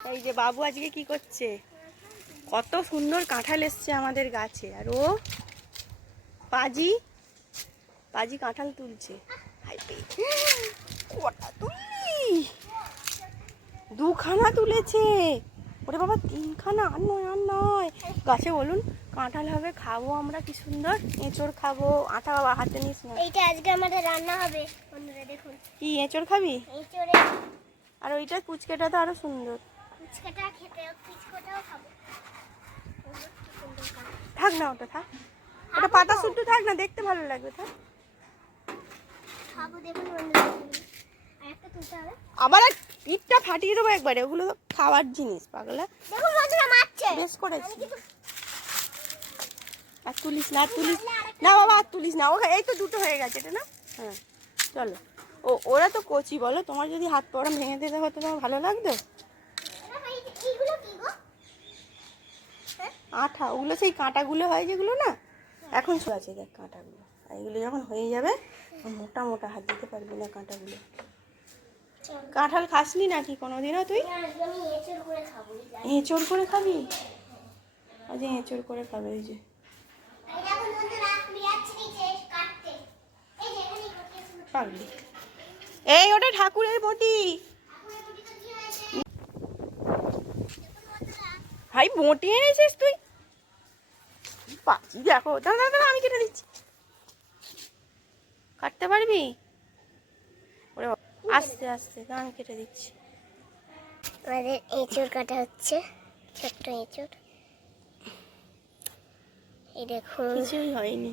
এই যে বাবু আজকে কি করছে, কত সুন্দর কাঁঠাল এসছে আমাদের গাছে। আর ও পাজি পাজি কাঁঠাল তুলছে। কটা তুললি? দুখানা তুলেছে। ওরে বাবা, তিনখানা। আর নয় আর নয়। গাছে বলুন কাঁঠাল হবে, খাবো আমরা কি সুন্দর। এঁচড় খাবো। আটা বাবা হাতে নিস না। এইটা আজকে আমাদের রান্না হবে বন্ধুরা, দেখুন। কি এঁচড় খাবি? এঁচড়ে। আর ওইটা কুচকেটা তো আরো সুন্দর। কুচকাটা খেতে, কুচকাটাও খাবো। থাক না, ওটা থাক। ওটা পাতা শুদ্ধ থাক না, দেখতে ভালো লাগবে। থাক। খাবো, দেখুন বন্ধুরা। আরেকটা তুলতে হবে। আবার পিঠটা ফাটিয়ে দেবো একবারে। ওগুলো তো খাওয়ার জিনিস, পাগলা। দেখুন বন্ধুরা, মারছে। বেশ করেছি। আর তুলিস না, আর তুলিস না বাবা, আর তুলিস না। ও এই তো দুটো হয়ে গেছে এটা না। হ্যাঁ চলো। ওরা তো কচি, বলো। তোমার যদি হাত পড়া ভেঙে দিতে হতো তোমার ভালো লাগতো? আঠা, ওগুলো সেই কাঁটাগুলো হয় যেগুলো না, এখন আছে দেখ কাঁটাগুলো। আর এগুলো যখন হয়ে যাবে মোটা মোটা, হাত দিতে পারবি না কাঁটাগুলো। কাঁঠাল খাসনি নাকি কোনোদিনও তুই? এঁচড় করে খাবি? আজ এঁচড় করে খাবে। এই যে পাগলি। এই ওটা ঠাকুরের বটি। ভাই বটি এনেছিস তুই? পাখি দেখো। দাঁড়া দাঁড়া, আমি কেটে দিচ্ছি। কাটতে পারবি? ওরে আস্তে আস্তে, আমি কেটে দিচ্ছি। আমাদের এঁচড় কাটা হচ্ছে, ছোট্ট এঁচড়। এই দেখুন, কিছুই হয়নি,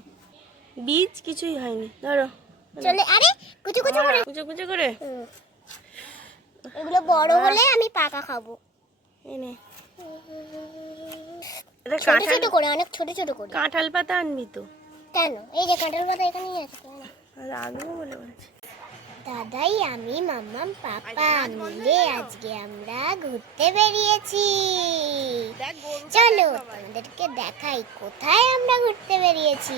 বীজ কিছুই হয়নি। ধরো চলে। আরে কুচু কুচু করে, কুচো কুচো করে। এগুলো বড় হলে আমি পাকা খাবো। এনে ছোট ছোট করে, অনেক ছোট ছোট করে। কাঁঠাল পাতা আনবি তো? কেন? এই যে কাঁঠাল পাতা এখানেই আছে। রাখবো বলে বলছি। দাদাই, আমি, মাম্মাম, পাপা মিলে আজকে আমরা ঘুরতে বেরিয়েছি। চলো তোমাদেরকে দেখাই কোথায় আমরা ঘুরতে বেরিয়েছি।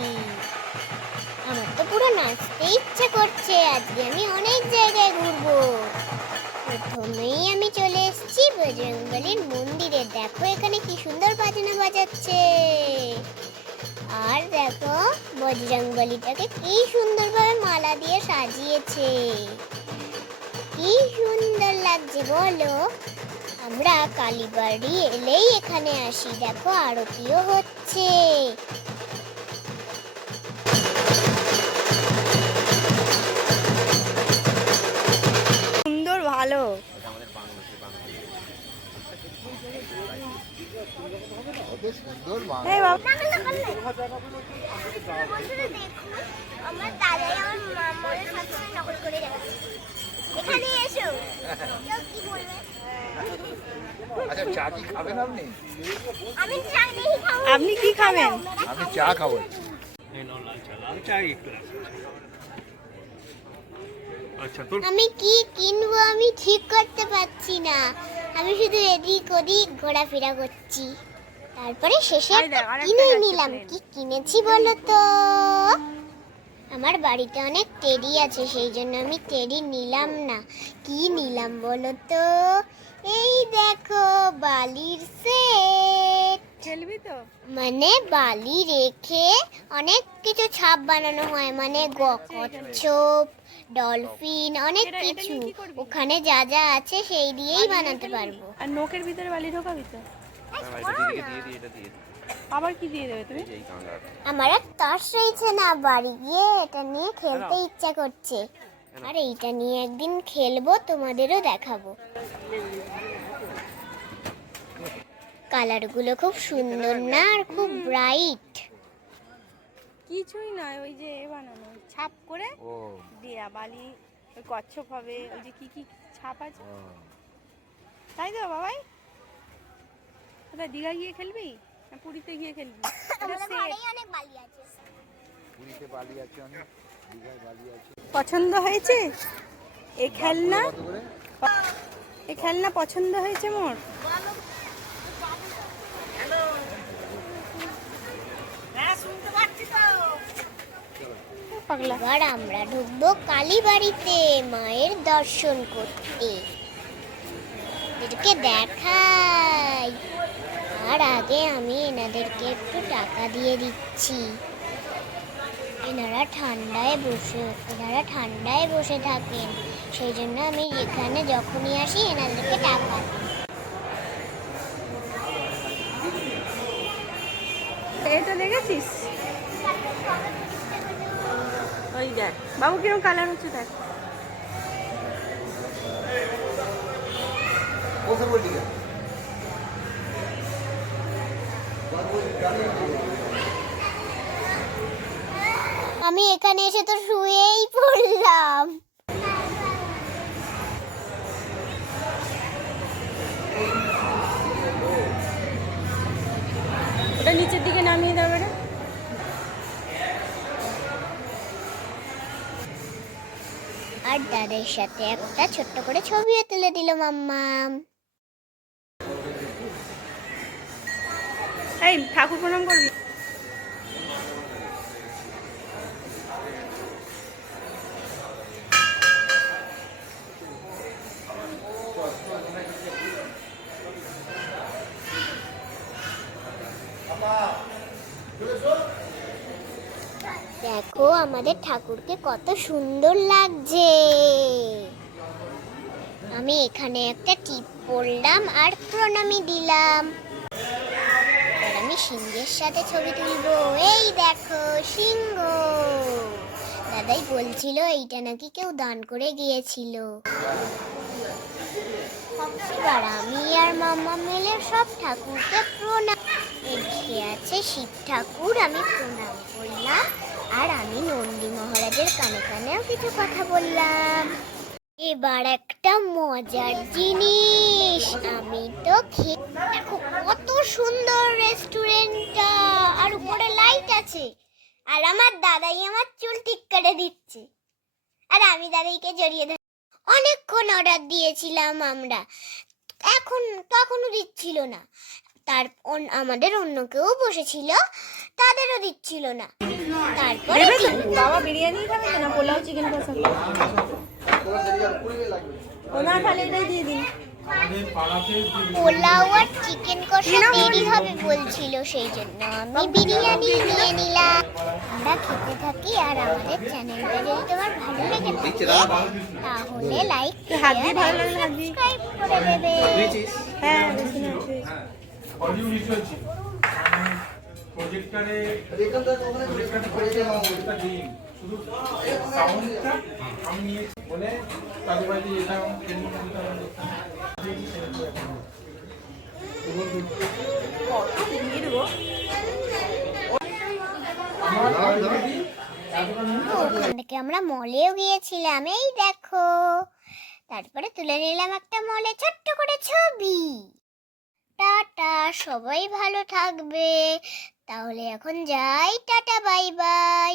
আমার তো পুরো নাচতে ইচ্ছে করছে। আজকে আমি অনেক জায়গায় ঘুরবো। প্রথমেই আমি চলে এসেছি বজরংবলীর মন্দিরে। দেখো এখানে কি সুন্দর বাজনা বাজাচ্ছে। আর দেখো বজরংবলীটাকে কি সুন্দরভাবে মালা দিয়ে সাজিয়েছে। কি সুন্দর লাগছে বলো। আমরা কালীবাড়ি এলেই এখানে আসি। দেখো আরতিও হচ্ছে। সুন্দর, ভালো। আমার দাদাই আমার মামার সাথে নকল করে যাচ্ছে। এখানে এসো, কি বলবে? আচ্ছা, চা কি খাবেন আপনি? আমি চা নেই খাবো। আপনি কি খাবেন? আমি চা খাবো। আমি কি কিনবো আমি ঠিক করতে পারছি না। আমি শুধু এদিক ওদিক ঘোরাফেরা করছি। তারপরে শেষে কিনে নিলাম। কি কিনেছি বলো তো? আমার বাড়িতে অনেক টেডি আছে, সেই জন্য আমি টেডি নিলাম না। কি নিলাম বলো তো? এই দেখো বালির সেট। খেলবি তো? মানে বালি রেখে অনেক কিছু ছাপ বানানো হয়, মানে কচ্ছপ, ডলফিন, অনেক কিছু। ওখানে যা যা আছে সেই দিয়েই বানাতে পারবো। আর নোকের ভিতরে বালি ঢোকাবি তো? আবার কি দিয়ে দেবে তুমি? আমার আর তর্স রয়েছে না, বাড়ি গিয়ে এটা নিয়ে খেলতে ইচ্ছা করছে। আর এইটা নিয়ে একদিন খেলবো, তোমাদেরও দেখাবো। কালারগুলো খুব সুন্দর না? আর খুব ব্রাইট। কিছুই নয়, ওই যে বানানো ছাপ করে দেয়া বালি। ওই কচ্ছপ হবে, ওই যে কি কি ছাপ আছে, তাই তো বাবাই? কোথায় দীঘা গিয়ে খেলবি না পুরীতে গিয়ে খেলবি? পছন্দ হয়েছে এই খেলনা? এই খেলনা পছন্দ হয়েছে মোর? এবার আমরা ঢুকবো কালীবাড়িতে মায়ের দর্শন করতে। এদেরকে দেখাই। আর আগে আমি এনাদেরকে একটু টাকা দিয়ে দিচ্ছি। এনারা ঠান্ডায় বসে থাকেন, সেই জন্য আমি এখানে যখনই আসি এনাদেরকে টাকা দিই। এটা দেখেছিস? ওই দেখ বাবু কিরকম কালার হচ্ছে দেখ। আমি এখানে এসে তো শুয়েই পড়লাম। ওটা নিচের দিকে নামিয়ে দাও বেটা। আর দাদার সাথে একটা ছোট্ট করে ছবিও তুলে দিল মাম্মাম। এই ঠাকুর প্রণাম করবি। দেখো আমাদের ঠাকুরকে কত সুন্দর লাগছে। আমি এখানে একটা টিপ পরলাম আর প্রণামী দিলাম। আর আমি সিংহের সাথে ছবি তুলবো। এই দেখো সিংহ। দাদাই বলছিল এইটা নাকি কেউ দান করে গিয়েছিল। এবার আমি আর মাম্মা মিলে সব ঠাকুরকে প্রণাম। এদিকে আছে শিব ঠাকুর, আমি প্রণাম করলাম। আর আমি নন্দী মহারাজের কানে কানেও কিছু কথা বললাম। এবার একটা মজার জিনিস, আমি তো দেখো কত সুন্দর রেস্টুরেন্টটা, আর উপরে লাইট আছে। আর আমার দাদাই আমার চুল ঠিক করে দিচ্ছে, আর আমি দাদাইকে জড়িয়ে ধরে। অনেকক্ষণ অর্ডার দিয়েছিলাম আমরা, তখনও দিচ্ছিল না। আমাদের অন্য কেউ বসেছিল, তাদেরও দিচ্ছিল না। তারপরে বাবা বিরিয়ানি খাবে না, পোলাও চিকেন কষা ওনার খালি এটাই দিয়ে দিন। পোলাও আর চিকেন কষা দেরি হবে বলছিল, সেই জন্য আমি বিরিয়ানি নিয়ে নিলাম। আমরা খেতে থাকি। আর আমাদের চ্যানেলটা যদি তোমার ভালো লেগে থাকে তাহলে লাইক হাত দিয়ে ভালো লাগলে হাত দিয়ে সাবস্ক্রাইব করে দেবে। হ্যাঁ অডিও ভিজুয়াল ছিল প্রজেক্টরে শুধু সাউন্ডটা আমি নিয়েছি বলে কাজু বাড়ি এটা ওখান থেকে আমরা মলেও গিয়েছিলাম। এই দেখো, তারপরে তুলে নিলাম একটা মলে ছোট্ট করে ছবি। টাটা, সবাই ভালো থাকবে। তাহলে এখন যাই, টাটা, বাই বাই।